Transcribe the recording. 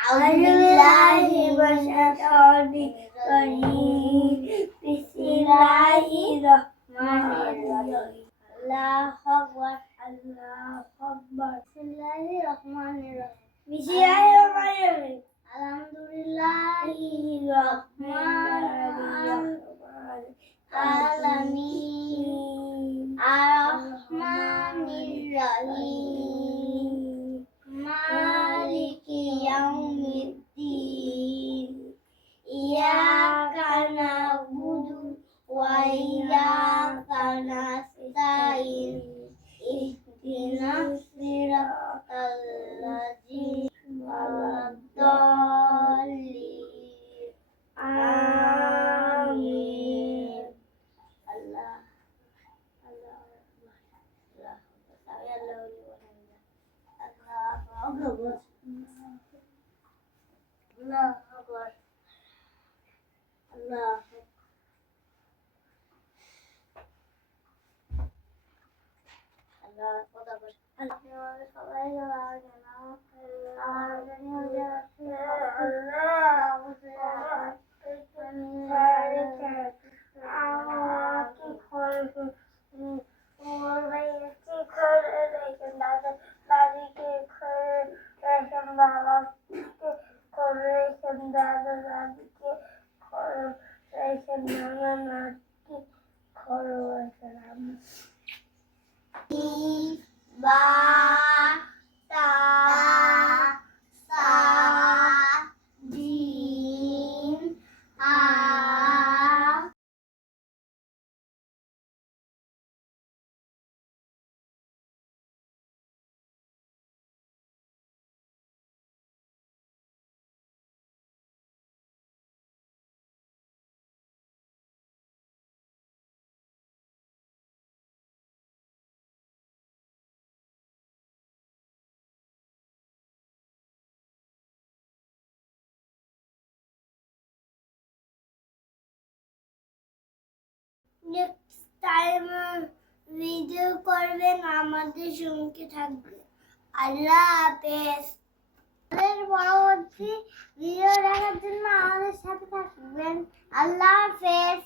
أعوذ بالله من الشيطان الرجيم بسم الله الرحمن الرحيم الله أكبر الله أكبر بسم الله الرحمن الرحيم بسم الله الرحمن الرحيم الحمد لله الرحمن العالمين الرحمن الرحيم مالك يوم الدين إياك نعبد وإياك نستعين اهدنا الصراط الذين الضالين آمين الله الله الله الله الله أكبر الله Ba ta sa din a next time video করবেন আমাদের সঙ্গে থাকবে আল্লাহ হাফেজ পরবর্তী ভিডিও দেখার জন্য আমাদের সাথে থাকবেন আল্লাহ হাফেজ।